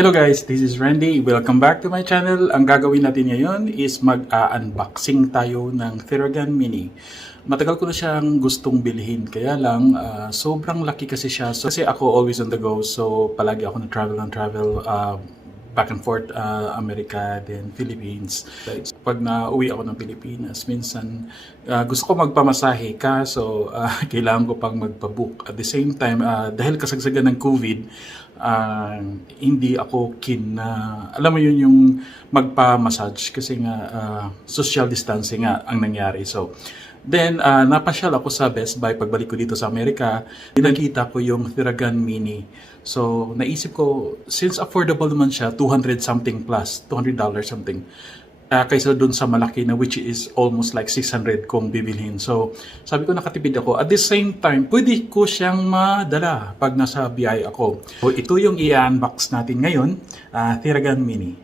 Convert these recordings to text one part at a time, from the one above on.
Hello guys, this is Randy. Welcome back to my channel. Ang gagawin natin ngayon is mag-unboxing tayo ng Theragun Mini. Matagal ko na siyang gustong bilhin, kaya lang sobrang laki kasi siya. So, kasi ako always on the go, so palagi ako na-travel back and forth, America, then Philippines. Pag na-uwi ako ng Pilipinas, minsan gusto ko magpamasahe ka, so kailangan ko pang magpabook. At the same time, dahil kasagsagan ng COVID, hindi ako alam mo yun, yung magpa-massage kasi nga social distancing nga ang nangyari. So then napasyal ako sa Best Buy pagbalik ko dito sa Amerika. Nakita ko yung Theragun Mini. So naisip ko, since affordable naman siya, $200 something plus, $200 something, kaysa dun sa malaki na which is almost like 600 kung bibilhin. So sabi ko, nakatipid ako. At the same time, pwede ko siyang madala pag nasa biyahe ako. So ito yung i-unbox natin ngayon, Theragun Mini.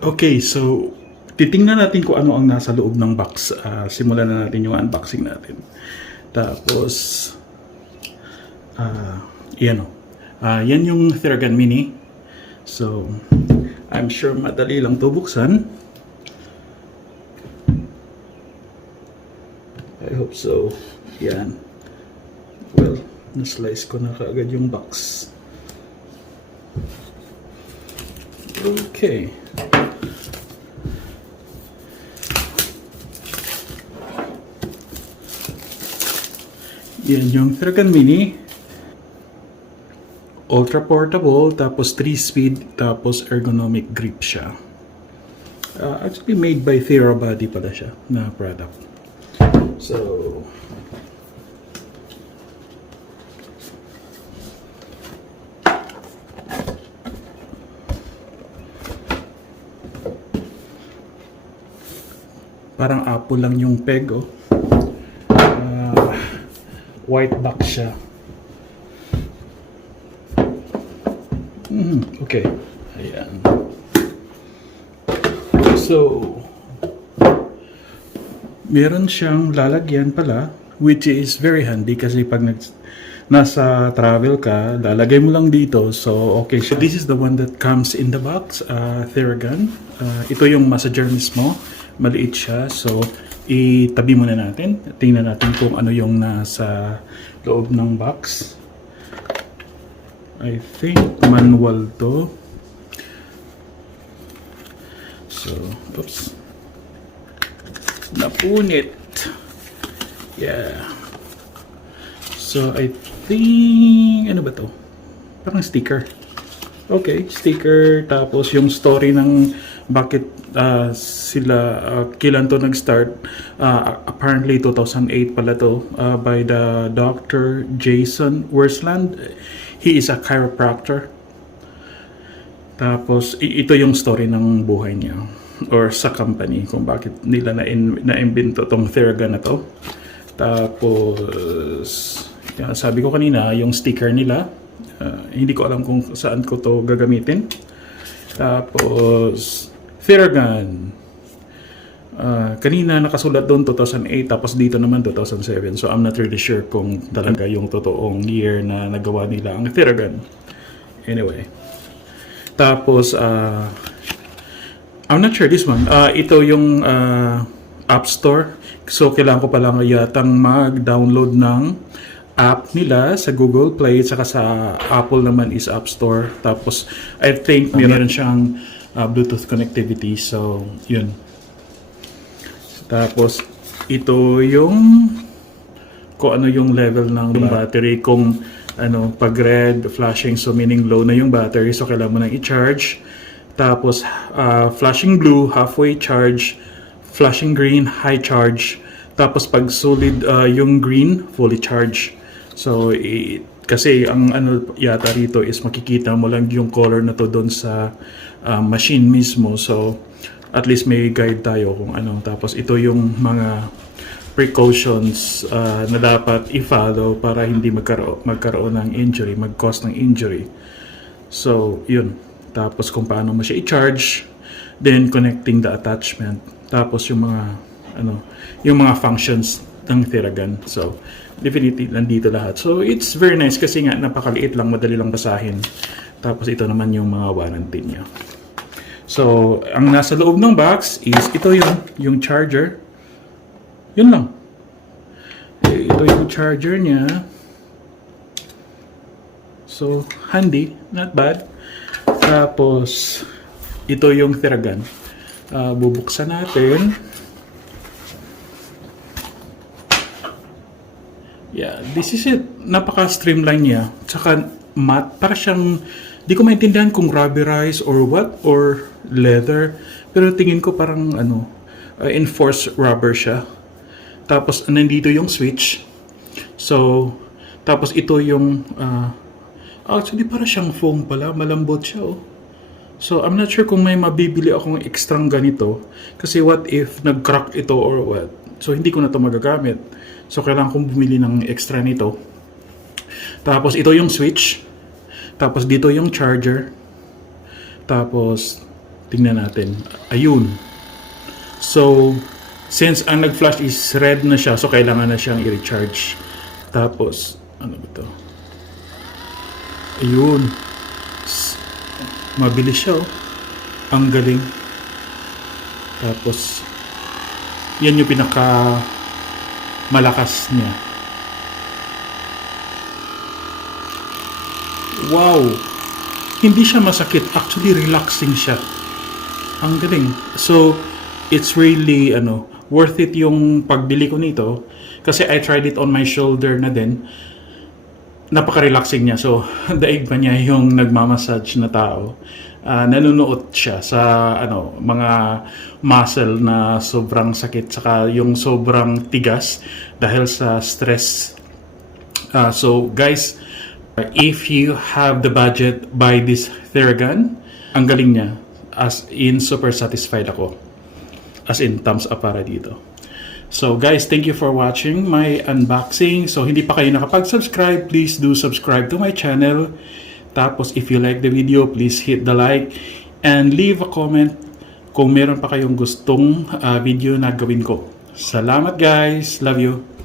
Okay, so titingnan natin kung ano ang nasa loob ng box. Simulan na natin yung unboxing natin. Tapos yan yung Theragun Mini. So I'm sure madali lang ito buksan. I hope so. Yan. Well, na-slice ko na kaagad yung box. Okay. Yan yung Theragun Mini. Ultra portable, tapos 3-speed, tapos ergonomic grip siya. Actually made by Theragun pala siya na product. So parang apple lang yung peg, oh. White box siya. Okay. Ayan. So meron siyang lalagyan pala, which is very handy kasi pag nasa travel ka, lalagay mo lang dito. So okay siya. So this is the one that comes in the box, Theragun. Ito yung massager mismo. Maliit siya. So itabi muna natin. Tingnan natin kung ano yung nasa loob ng box. I think manual to. So, oops. Napunit. Yeah. So I think ano ba to? Parang sticker. Okay, sticker. Tapos yung story ng bakit sila kailan to nag-start. Apparently 2008 pala to, by the Dr. Jason Wersland. He is a chiropractor. Tapos ito yung story ng buhay niya or sa company kung bakit nila na-invento tong Theragun na to. Tapos sabi ko kanina, yung sticker nila, hindi ko alam kung saan ko to gagamitin. Tapos Theragun, kanina nakasulat doon 2008, tapos dito naman 2007. So I'm not really sure kung talaga yung totoong year na nagawa nila ang Theragun. Anyway, tapos I'm not sure this one. Ito yung App Store. So kailangan ko pala yatang mag-download ng app nila sa Google Play, saka sa Apple naman is App Store. Tapos I think meron siyang Bluetooth connectivity. So yun. Tapos ito yung kung ano yung level ng battery, kung ano, pag red, flashing, so meaning low na yung battery, so kailangan mo nang i-charge. Tapos flashing blue, halfway charge. Flashing green, high charge. Tapos pag solid yung green, fully charge. So kasi ang ano yata rito is makikita mo lang yung color na to doon sa machine mismo. So at least may guide tayo kung ano. Tapos ito yung mga precautions na dapat i-follow para hindi magkaroon ng injury, mag-cause ng injury. So yun. Tapos kung paano mo siya i-charge, then connecting the attachment, tapos yung mga functions ng Theragun. So definitely nandito lahat. So it's very nice kasi nga napakaliit lang, madali lang basahin. Tapos ito naman yung mga warranty niya. So, ang nasa loob ng box is ito yung charger. Yun lang. Ito yung charger niya. So, handy. Not bad. Tapos, ito yung Theragun. Bubuksan natin. Yeah, this is it. Napaka-streamline niya. Tsaka matte. Para siyang, di ko maintindihan kung rubberized or what, or leather. Pero tingin ko parang enforced rubber siya. Tapos nandito yung switch. So, tapos ito yung actually para siyang foam pala, malambot siya oh. So, I'm not sure kung may mabibili akong extrang ganito kasi what if nag-crack ito or what. So, hindi ko na ito magagamit. So, kailangan kong bumili ng extra nito. Tapos ito yung switch. Tapos dito yung charger. Tapos tingnan natin. Ayun. So, since ang nag-flash is red na siya, so kailangan na siyang i-recharge. Tapos, ano ba ito? Ayun. Mabilis siya oh. Ang galing. Tapos, yan yung pinaka malakas niya. Wow! Hindi siya masakit. Actually, relaxing siya. Ang galing. So, it's really, worth it yung pagbili ko nito. Kasi I tried it on my shoulder na din. Napaka-relaxing niya. So, daig pa niya yung nagmamassage na tao. Nanunuot siya sa, mga muscle na sobrang sakit. Saka yung sobrang tigas dahil sa stress. So, guys, if you have the budget, buy this Theragun. Ang galing niya. As in, super satisfied ako. As in, thumbs up para dito. So guys, thank you for watching my unboxing. So hindi pa kayo nakapag-subscribe, please do subscribe to my channel. Tapos if you like the video, please hit the like and leave a comment kung meron pa kayong gustong video na gawin ko. Salamat guys. Love you.